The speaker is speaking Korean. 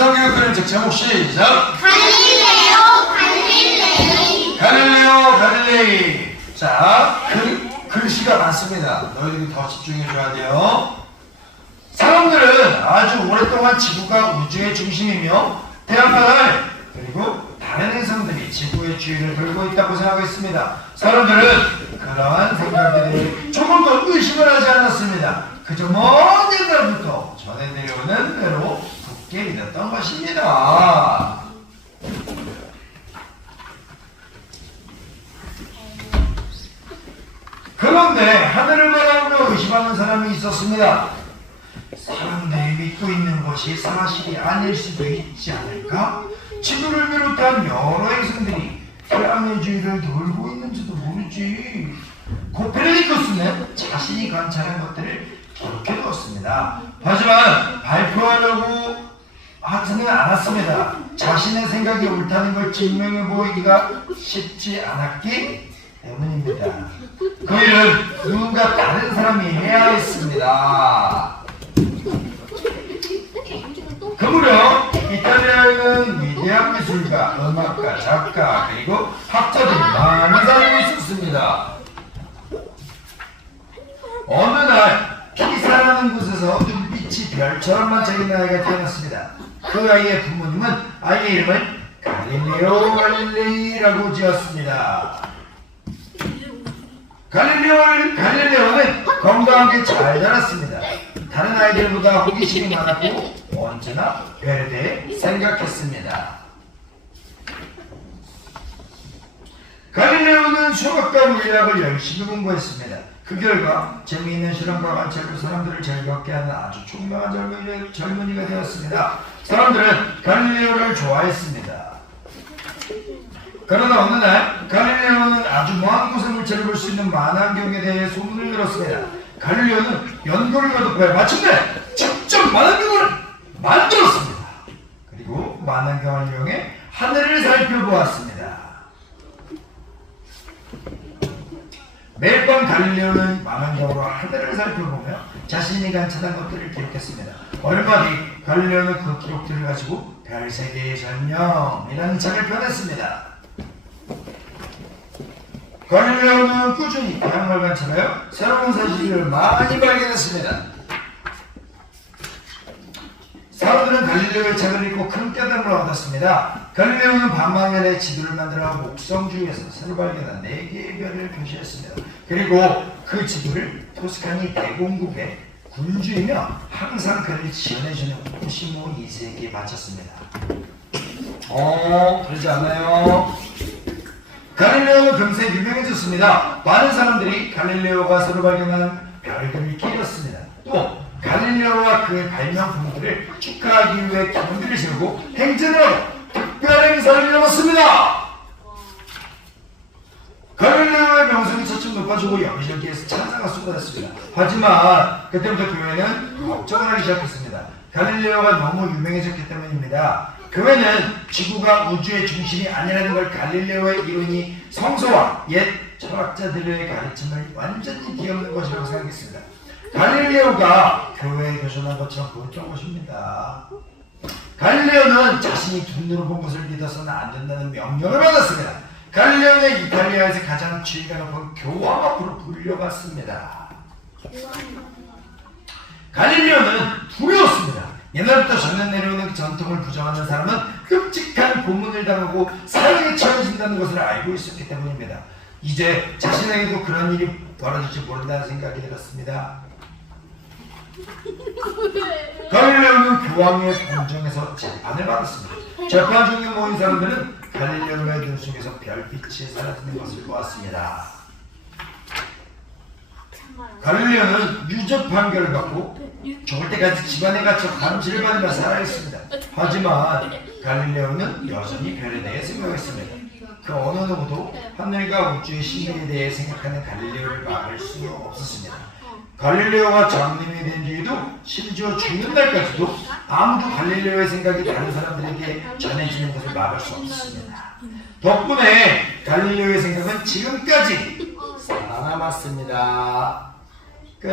인성교육 그림책 제목 시작! 갈릴레오 갈릴레이. 자, 글씨가 많습니다. 너희들이 더 집중해줘야 돼요. 사람들은 아주 오랫동안 지구가 우주의 중심이며 태양과 달 그리고 다른 행성들이 지구의 주위를 돌고 있다고 생각했습니다. 사람들은 그러한 생각들이 조금 더 의심을 하지 않았습니다. 그저 먼 옛날부터 전해 내려오는 대로 굳게 믿었던 것입니다. 그런데 하늘을 바라보며 의심하는 사람이 있었습니다. 사람들이 믿고 있는 것이 사실이 아닐 수도 있지 않을까? 지구를 비롯한 여러 행성들이 태양의 주위를 돌고 있는지도 모르지. 코페르니쿠스는 자신이 관찰한 것들을 기록해 두었습니다. 하지만 발표하려고 하지는 않았습니다. 자신의 생각이 옳다는 걸 증명해 보이기가 쉽지 않았기 때문입니다. 그 일은 누군가 다른 사람이 해야 했습니다. 그 무렵 이탈리아에는 위대한 미술가, 음악가, 작가 그리고 학자들이 많은 사람이 있었습니다. 어느 날 피사라는 곳에서 눈빛이 별처럼 반짝이는 아이가 태어났습니다. 그 아이의 부모님은 아이의 이름을 갈릴레오 갈릴레이라고 지었습니다. 갈릴레오는 건강하게 잘 자랐습니다. 다른 아이들보다 호기심이 많았고 언제나 별에 대해 생각했습니다. 갈릴레오는 수학과 물리학을 열심히 공부했습니다. 그 결과 재미있는 실험과 관찰로 사람들을 즐겁게 하는 아주 총명한 젊은이가 되었습니다. 사람들은 갈릴레오를 좋아했습니다. 그러나 어느 날 갈릴레오는 아주 먼 곳의 물체를 볼 수 있는 만안경에 대해 소문을 들었습니다. 갈릴레오는 연구를 거듭해 마침내 직접 만안경을 만들었습니다. 그리고 만안경을 이용해 하늘을 살펴보았습니다. 매일 밤 갈릴레오는 망원경으로 하늘을 살펴보며 자신이 관찰한 것들을 기록했습니다. 얼마 뒤 갈릴레오는 그 기록들을 가지고 별세계의 설명이라는 책을 펴냈습니다. 갈릴레오는 꾸준히 태양을 관찰하여 새로운 사실을 많이 발견했습니다. 사람들은 갈릴레오의 책을 읽고 큰 깨달음을 얻었습니다. 갈릴레오는 밤하늘에 지도를 만들어 목성 주위에서 새로 발견한 4개의 별을 표시했습니다. 그리고 그 지도를 토스카니 대공국의 군주이며 항상 그를 지원해주는 코시모 2세에게 바쳤습니다. 그러지 않나요? 갈릴레오는 금세 유명해졌습니다. 많은 사람들이 갈릴레오가 새로 발견한 별들을 기렸습니다. 또 갈릴레오와 그의 발명품들을 축하하기 위해 기념비를 세우고 행진을 하고 특별 행사를 열었습니다. 갈릴레오의 명성이 차츰 높아지고 여기저기에서 찬사가 쏟아졌습니다. 하지만 그때부터 교회는 걱정을 하기 시작했습니다. 갈릴레오가 너무 유명해졌기 때문입니다. 교회는 지구가 우주의 중심이 아니라는 걸 갈릴레오의 이론이 성서와 옛 철학자들의 가르침을 완전히 뒤엎는 것이라고 생각했습니다. 갈릴레오가 교회에 교전한 것처럼 보였던 것입니다. 갈릴레오는 자신이 눈으로 본 것을 믿어서는 안 된다는 명령을 받았습니다. 갈릴레오는 이탈리아에서 가장 지위가 높은 교황 앞으로 불려갔습니다. 갈릴레오는 두려웠습니다. 옛날부터 전해 내려오는 그 전통을 부정하는 사람은 끔찍한 고문을 당하고 사형에 처해진다는 것을 알고 있었기 때문입니다. 이제 자신에게도 그런 일이 벌어질지 모른다는 생각이 들었습니다. 갈릴레오는 교황의 공정에서 재판을 받았습니다. 재판 중에 모인 사람들은 갈릴레오의 눈 속에서 별빛이 사라지는 것을 보았습니다. 갈릴레오는 유죄 판결을 받고 죽을 때까지 집안에 갇혀 감시를 받으며 살아있습니다. 하지만 갈릴레오는 여전히 별에 대해 생각했습니다. 그 어느 누구도 하늘과 우주의 신비에 대해 생각하는 갈릴레오를 막을 수 없었습니다. 갈릴레오가 장님이 된 뒤에도 심지어 죽는 날까지도 아무도 갈릴레오의 생각이 다른 사람들에게 전해지는 것을 막을 수 없었습니다. 덕분에 갈릴레오의 생각은 지금까지 살아남았습니다. 끝.